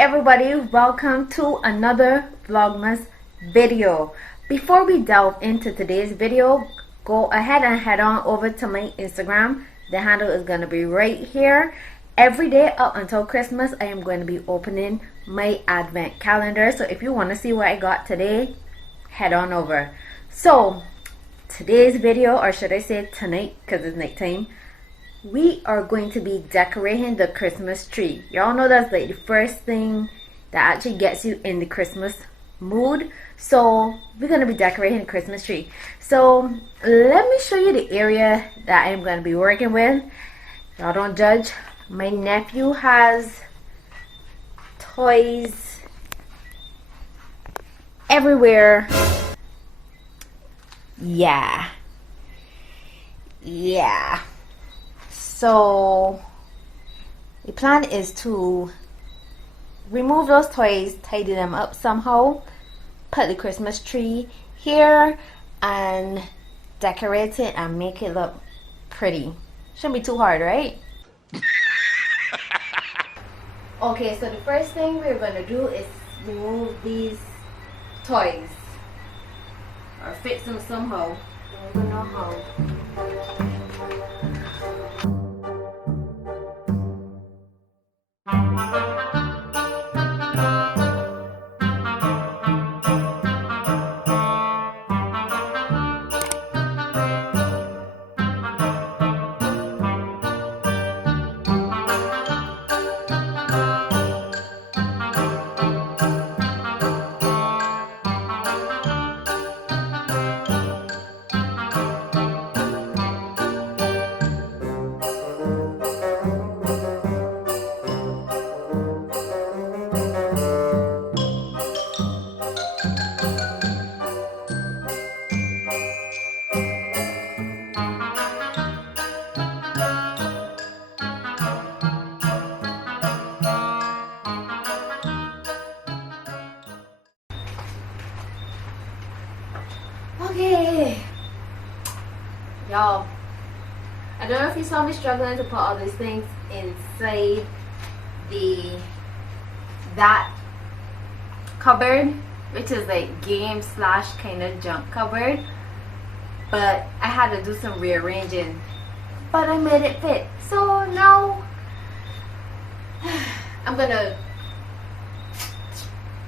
everybody, welcome to another Vlogmas video. Before we delve into today's video, go ahead and head on over to my Instagram. The handle is going to be right here. Every day up until Christmas, I am going to be opening my advent calendar. So if you want to see what I got today, head on over. So today's video, or should I say tonight because it's nighttime, we are going to be decorating the Christmas tree. Y'all know that's like the first thing that actually gets you in the Christmas mood. So we're going to be decorating the Christmas tree. So let me show you the area that I'm going to be working with. Y'all don't judge. My nephew has toys everywhere. Yeah. So the plan is to remove those toys, tidy them up somehow, put the Christmas tree here and decorate it and make it look pretty. Shouldn't be too hard, right? Okay, so the first thing we're going to do is remove these toys or fix them somehow. I don't know how. Okay, y'all, I don't know if you saw me struggling to put all these things inside that cupboard, which is like game slash kind of junk cupboard, but I had to do some rearranging, but I made it fit. So now I'm gonna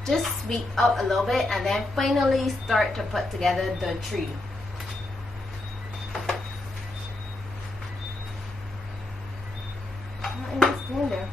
just sweep up a little bit and then finally start to put together the tree. Not even stand there.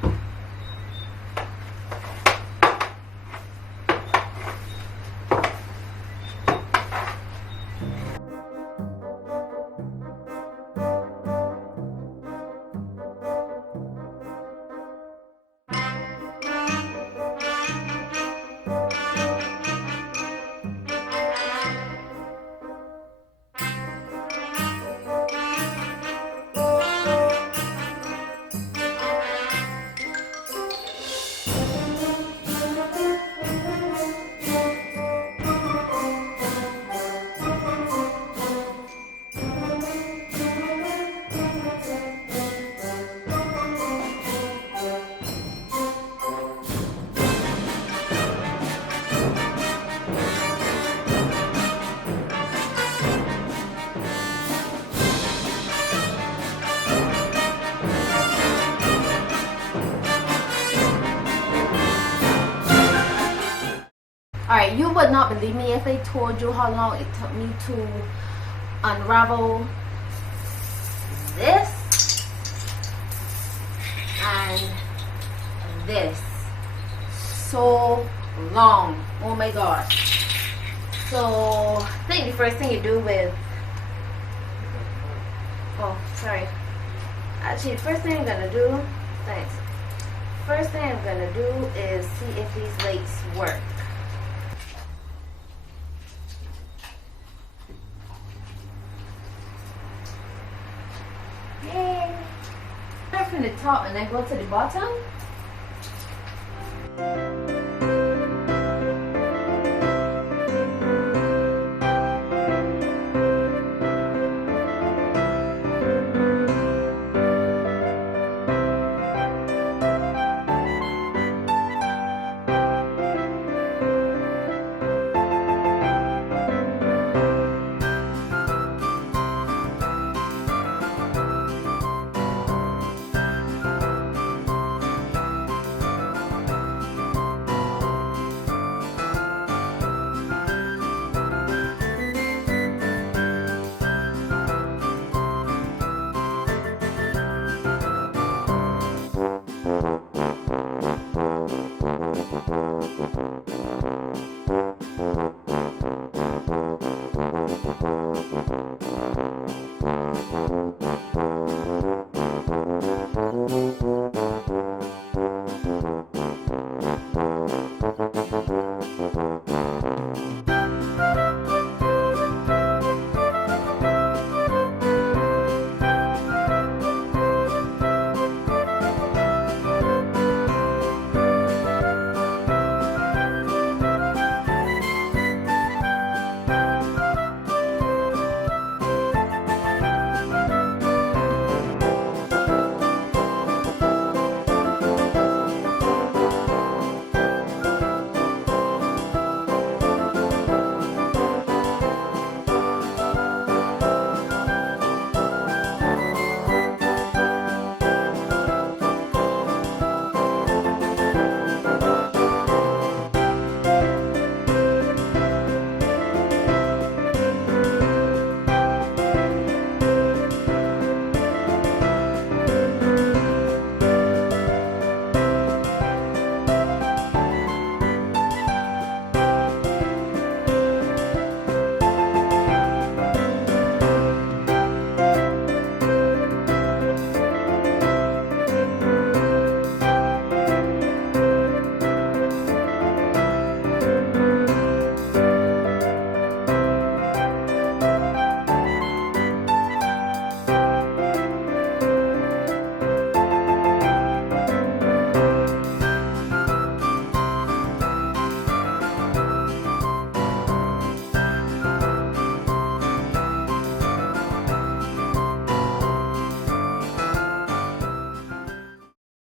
Alright, you would not believe me if I told you how long it took me to unravel this and this. So long. Oh my gosh. So I think the first thing you do with, oh sorry, actually the first thing I'm gonna do, thanks, first thing I'm gonna do is see if these lights work. Yay! Start from the top and then go to the bottom. Bye.